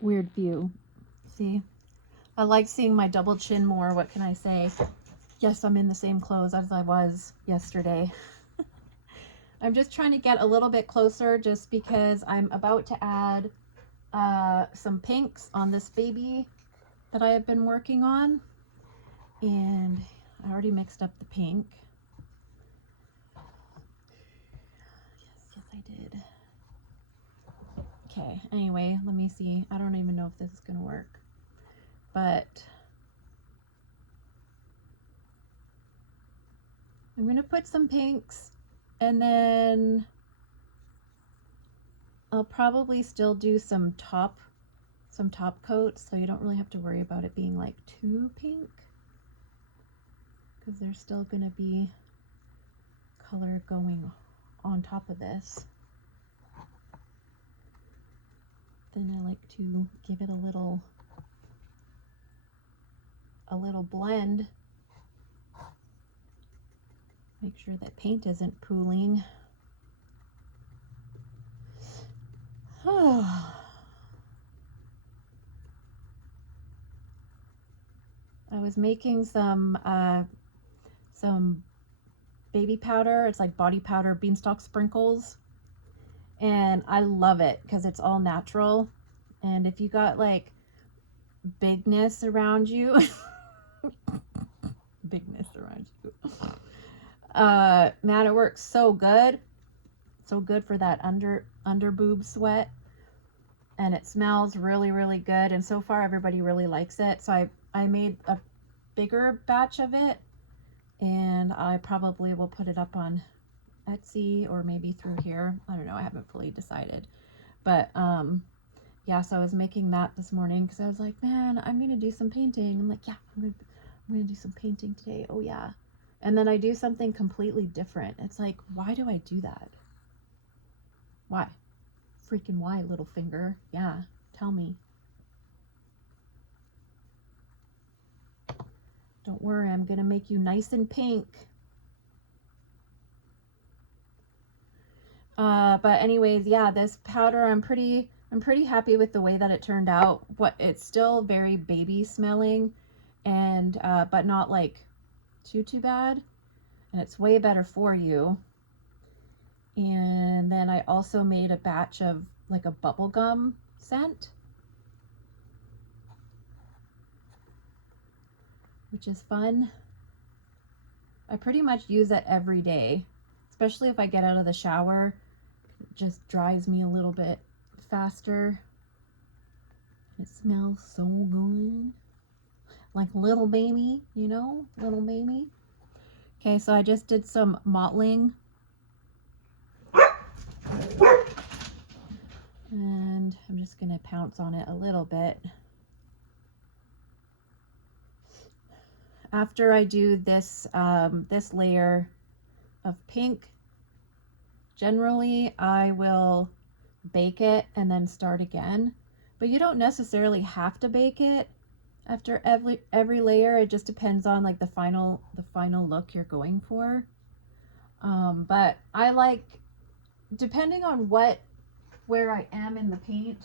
weird view. See? I like seeing my double chin more. What can I say? Yes, I'm in the same clothes as I was yesterday. I'm just trying to get a little bit closer just because I'm about to add some pinks on this baby that I have been working on. And I already mixed up the pink. Yes, I did. Okay, anyway, let me see. I don't even know if this is going to work. But I'm going to put some pinks, and then I'll probably still do some top coats, so you don't really have to worry about it being like too pink, because there's still going to be color going on top of this. Then I like to give it a little blend. Make sure that paint isn't pooling. I was making some baby powder. It's like body powder, Beanstalk sprinkles, and I love it because it's all natural. And if you got like bigness around you, man, it works so good for that under boob sweat, and it smells really, really good. And so far everybody really likes it, so I made a bigger batch of it, and I probably will put it up on Etsy or maybe through here. I don't know, I haven't fully decided. But yeah, so I was making that this morning because I was like, man, I'm gonna do some painting. I'm like, yeah, I'm gonna do some painting today. Oh yeah. And then I do something completely different. It's like, why do I do that? Why? Freaking why, little finger? Yeah, tell me. Don't worry, I'm gonna make you nice and pink. But anyways, yeah, this powder, I'm pretty happy with the way that it turned out. It's still very baby smelling, and but not like too bad, and it's way better for you. And then I also made a batch of like a bubblegum scent, which is fun. I pretty much use it every day, especially if I get out of the shower. It just dries me a little bit faster. It smells so good. Like little baby, you know, little baby. Okay, so I just did some mottling. And I'm just gonna pounce on it a little bit. After I do this, this layer of pink, generally I will bake it and then start again. But you don't necessarily have to bake it after every layer. It just depends on like the final look you're going for. But I like, depending on where I am in the paint,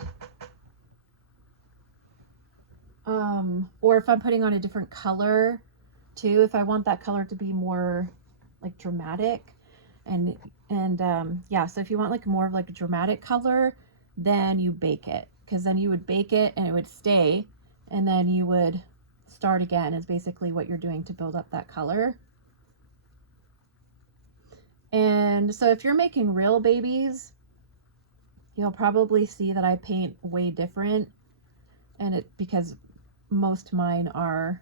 or if I'm putting on a different color too, if I want that color to be more like dramatic, and yeah, so if you want like more of like a dramatic color, then you bake it, because then you would bake it and it would stay, and then you would start again, is basically what you're doing to build up that color. And so if you're making real babies, you'll probably see that I paint way different, and because most mine are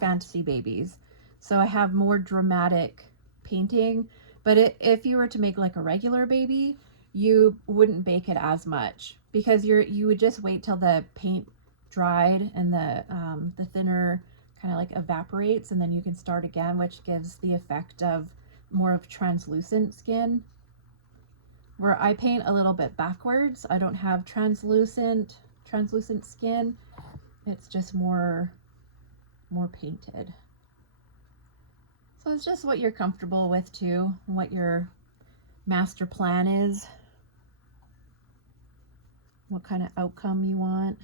fantasy babies, so I have more dramatic painting. But if you were to make like a regular baby, you wouldn't bake it as much, because you would just wait till the paint dried and the thinner kind of like evaporates, and then you can start again, which gives the effect of more of translucent skin. Where I paint a little bit backwards, I don't have translucent skin. It's just more painted. So it's just what you're comfortable with too, and what your master plan is. what kind of outcome you want.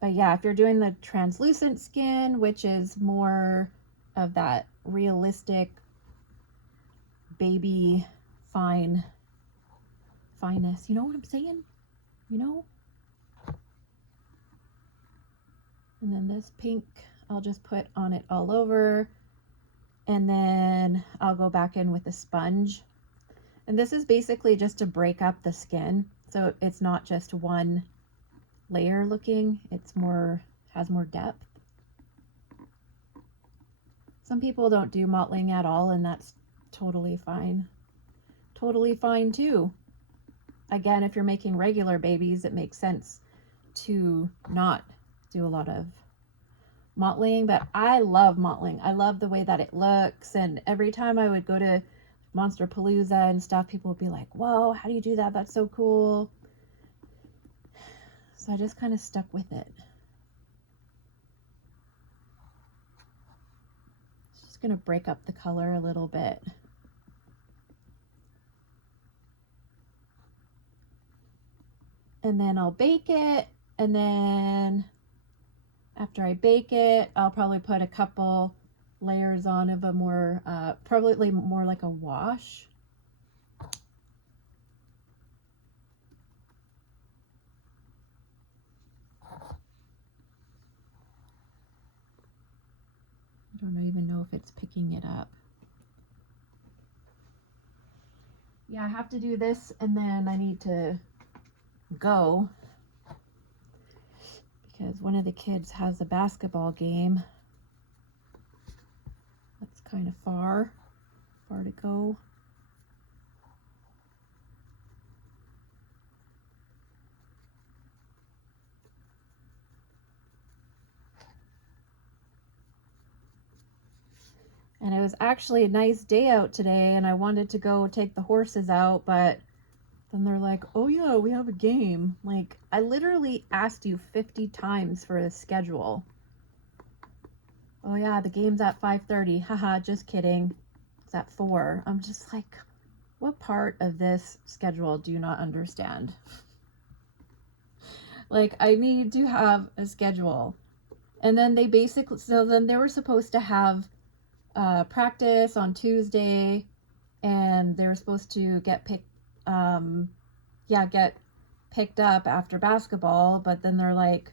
But yeah, if you're doing the translucent skin, which is more of that realistic baby fineness, you know what I'm saying? You know? And then this pink, I'll just put on it all over. And then I'll go back in with a sponge. And this is basically just to break up the skin. So it's not just one layer looking, it's more, has more depth. Some people don't do mottling at all, and that's totally fine. Totally fine too. Again, if you're making regular babies, it makes sense to not do a lot of mottling, but I love mottling. I love the way that it looks, and every time I would go to Monster Palooza and stuff, people would be like, whoa, how do you do that? That's so cool. So I just kind of stuck with it. Just gonna break up the color a little bit. And then I'll bake it, and then after I bake it, I'll probably put a couple layers on of a more, probably more like a wash. I don't even know if it's picking it up. Yeah, I have to do this, and then I need to go because one of the kids has a basketball game. That's kind of far to go. And it was actually a nice day out today, and I wanted to go take the horses out, but then they're like, oh yeah, we have a game. Like, I literally asked you 50 times for a schedule. Oh yeah, the game's at 5:30. Haha, just kidding. It's at 4. I'm just like, what part of this schedule do you not understand? Like, I need to have a schedule. And then they basically, so then they were supposed to have practice on Tuesday, and they were supposed to get picked up after basketball, but then they're like,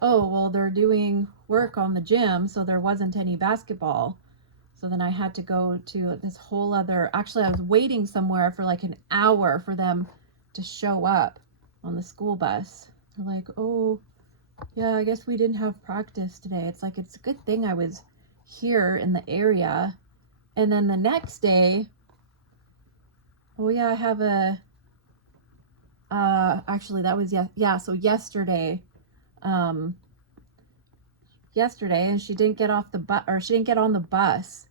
oh well, they're doing work on the gym, so there wasn't any basketball. So then I had to go to this whole other, actually I was waiting somewhere for like an hour for them to show up on the school bus. They're like, oh yeah, I guess we didn't have practice today. It's like, it's a good thing I was here in the area. And then the next day, oh yeah, I have a actually that was so yesterday, and she didn't get off the bus, or she didn't get on the bus.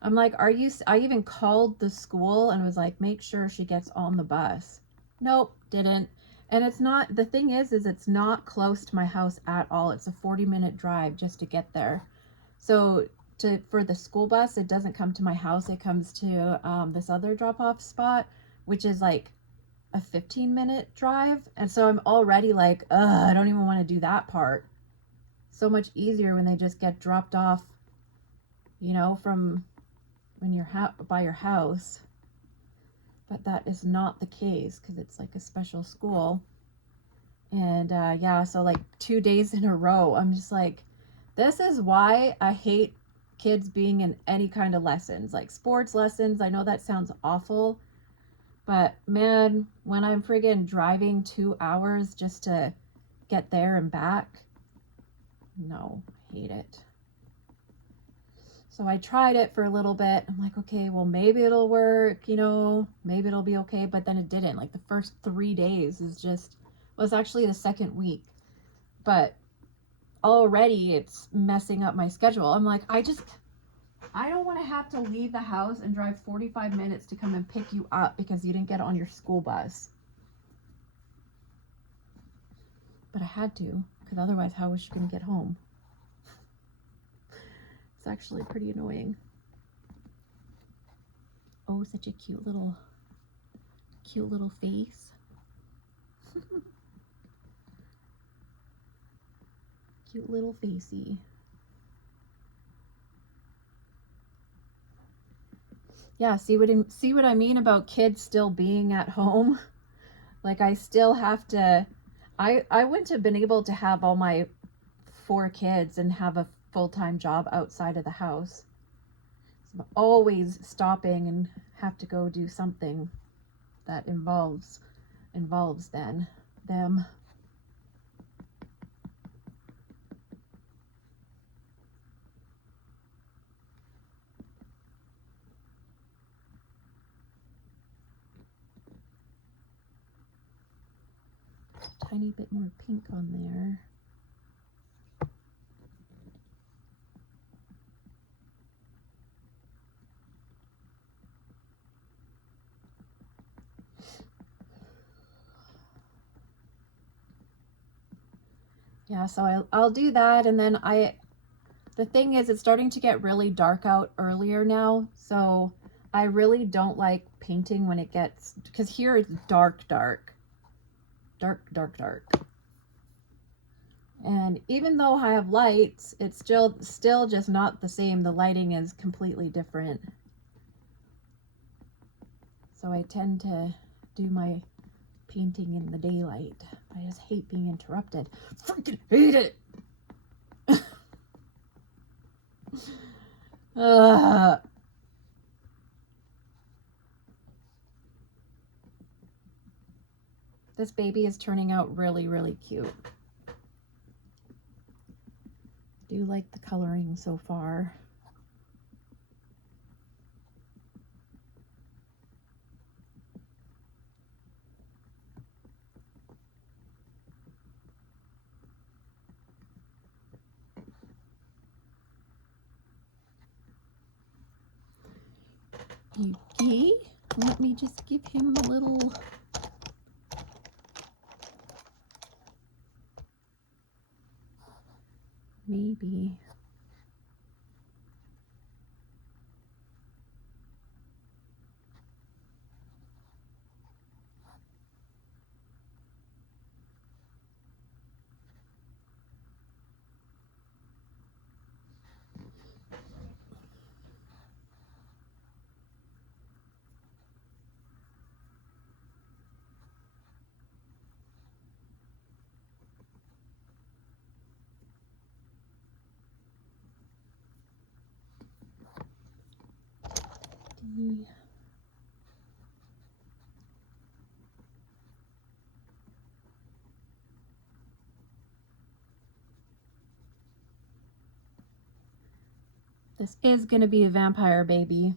I'm like, I even called the school and was like, make sure she gets on the bus. Nope, didn't. And it's not, the thing is it's not close to my house at all. It's a 40-minute drive just to get there. So for the school bus, it doesn't come to my house. It comes to this other drop-off spot, which is like a 15-minute drive. And so I'm already like, I don't even want to do that part. So much easier when they just get dropped off, from when you're by your house. But that is not the case because it's like a special school. And so like 2 days in a row, I'm just like, this is why I hate kids being in any kind of lessons, like sports lessons. I know that sounds awful, but man, when I'm friggin' driving 2 hours just to get there and back, no, I hate it. So I tried it for a little bit. I'm like, okay, well, maybe it'll work, maybe it'll be okay. But then it didn't. Like the first 3 days was actually the second week. But already it's messing up my schedule. I'm like, I don't want to have to leave the house and drive 45 minutes to come and pick you up because you didn't get on your school bus. but I had to, because otherwise how was she going to get home? It's actually pretty annoying. Oh, such a cute little face. Cute little facey. Yeah, see what I mean about kids still being at home? Like, I still have to, I wouldn't have been able to have all my 4 kids and have a full-time job outside of the house. So I'm always stopping and have to go do something that involves them. Tiny bit more pink on there. Yeah, so I'll do that, and then the thing is, it's starting to get really dark out earlier now, so I really don't like painting when it gets, because here it's dark. And even though I have lights, it's still just not the same. The lighting is completely different. So I tend to do my painting in the daylight. I just hate being interrupted. Freaking hate it! This baby is turning out really, really cute. Do like the coloring so far. Yuki, let me just give him a little. Maybe. This is going to be a vampire baby.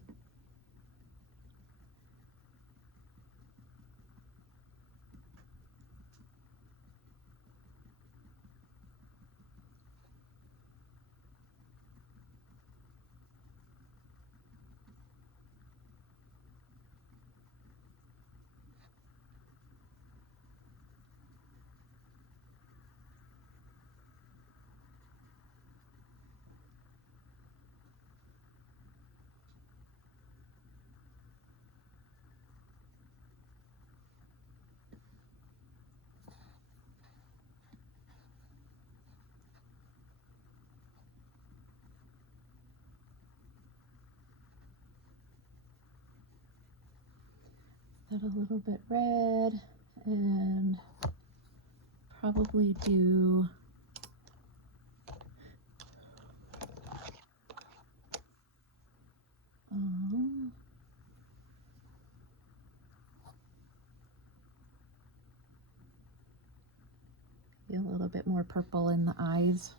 Add a little bit red and probably do a little bit more purple in the eyes.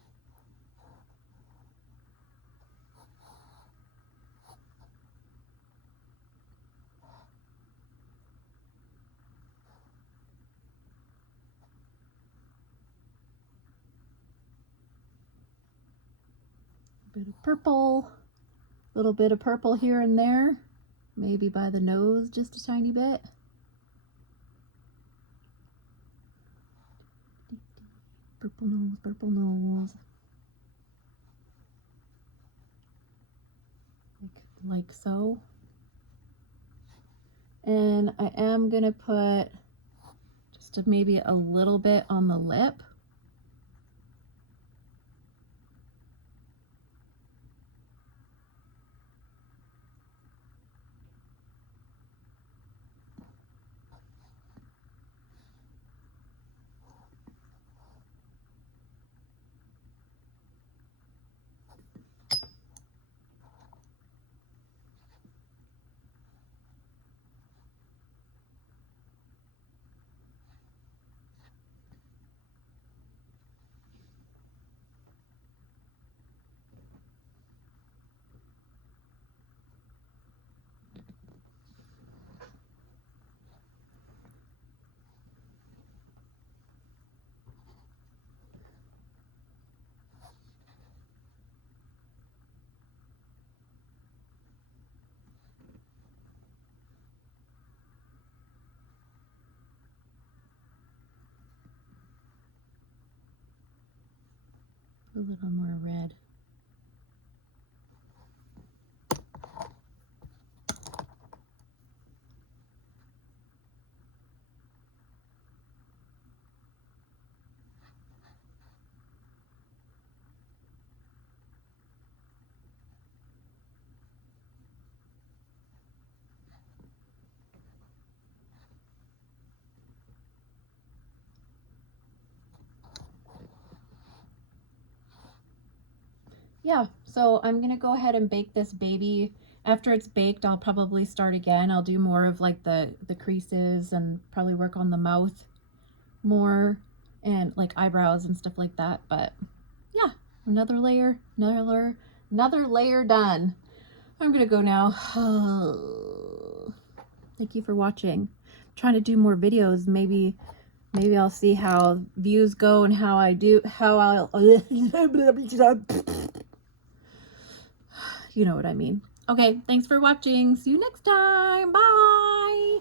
Bit of purple, a little bit of purple here and there, maybe by the nose just a tiny bit. purple nose, purple nose. Like so. And I am gonna put just maybe a little bit on the lip. A little more red. Yeah, so I'm gonna go ahead and bake this baby. After it's baked, I'll probably start again. I'll do more of like the creases and probably work on the mouth more and like eyebrows and stuff like that. But yeah, another layer done. I'm gonna go now. Thank you for watching. I'm trying to do more videos. Maybe I'll see how views go and how I'll you know what I mean. Okay, thanks for watching. See you next time. Bye.